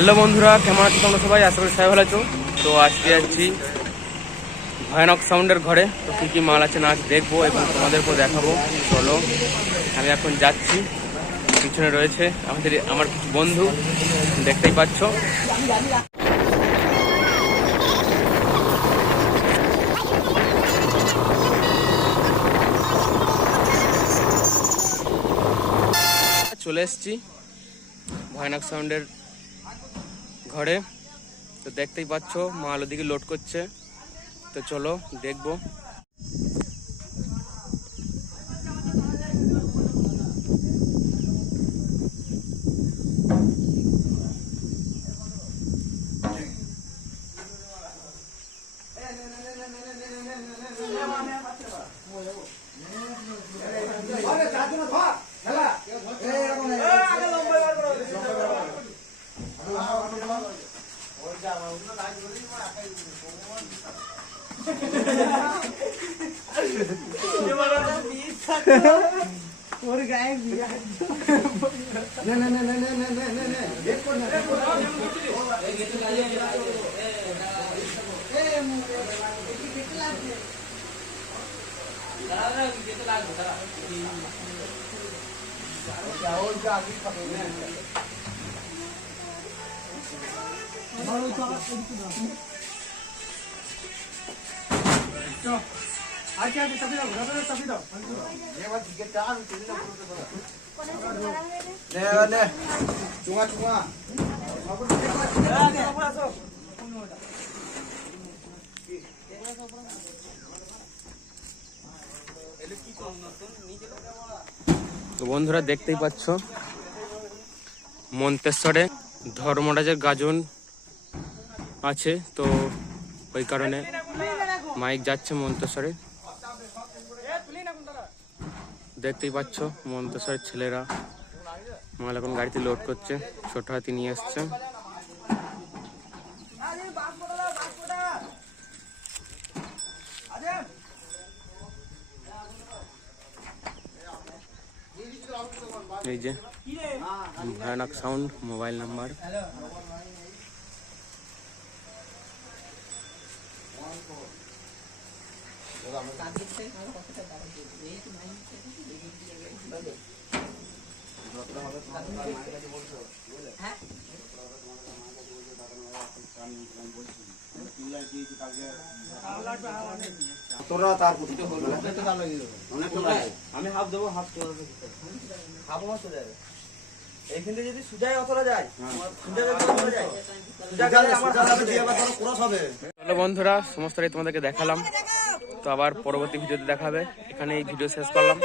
Hello বন্ধুরা, কেমন আছো তোমরা সবাই? আশা করি সবাই ভালো আছো। তো আজকে যাচ্ছি ভয়ানক সাউন্ডের ঘরে। তো কী কী মাল আছে না আছে দেখব এবং তোমাদেরকেও দেখাবো। চলো, আমি এখন যাচ্ছি। পিছনে রয়েছে আমাদের, আমার কিছু বন্ধু। দেখতেই পাচ্ছ। চলে এসছি। ভয়ানক সাউন্ডের ঘরে। তো দেখতেই পাচ্ছ মাল ওদিকে লোড করছে। তো চলো দেখব। और गाय ना ना ना ना ना ना ना ना ना देखो ना देखो ए गीत ला ले ए मुझे गीत ला दे ला ला गीत ला दे चावल का आगे पकड़ना है और तो চুমা চুমা। তো বন্ধুরা দেখতেই পাচ্ছ মন্তেশ্বরে ধর্মরাজের গাজন আছে তো ওই কারণে মাইক যাচ্ছে মন্তেশ্বরে দেখতেই পাচ্ছ মন্তেশ্বরের ছেলেরা। মাল এখন গাড়িতে লোড করছে। ছোট হাতি নিয়ে এসছে এই যে ভয়ানক সাউন্ড মোবাইল নাম্বার তোরা তার প্রতি অনেক তো আমি হাফ দেবো হাফ তোর হাফ আমার সোজা যাবে। এইখান থেকে যদি সুজায় অতটা যায় সুজা যদি অতটা যায় সুজা গেলে আমার হাত যাবে দিয়ে আবার তোর ক্রস হবে। বন্ধুরা সমস্তটাই তোমাদেরকে দেখালাম। তো আবার পরবর্তী ভিডিওতে দেখাবে। এখানে এই ভিডিও শেষ করলাম।